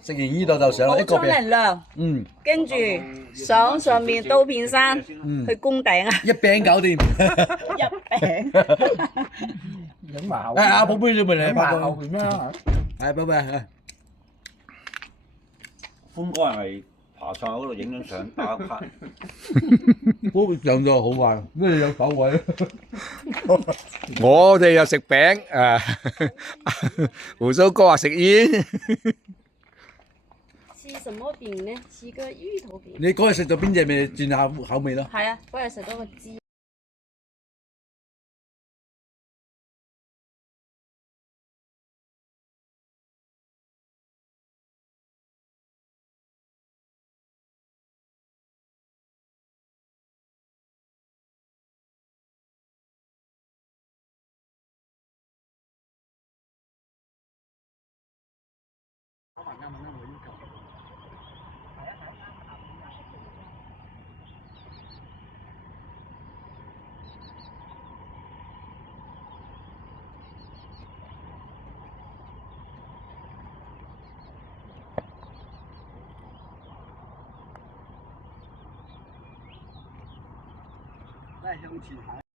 食完呢度就上一個補充能量，跟住上面刀片山去攻頂啊！一餅搞掂。一餅。影埋後。阿寶貝你咪嚟，影埋後邊啦。係，拜拜。歡哥係咪爬上去嗰度影張相打卡？嗰上咗好玩，咩有手位？我哋又食餅胡鬚哥話食煙。吃什麼餅呢？吃個芋頭餅。你嗰日食咗邊隻咪轉下口味咯？係啊，嗰日食到個芝。再向前行。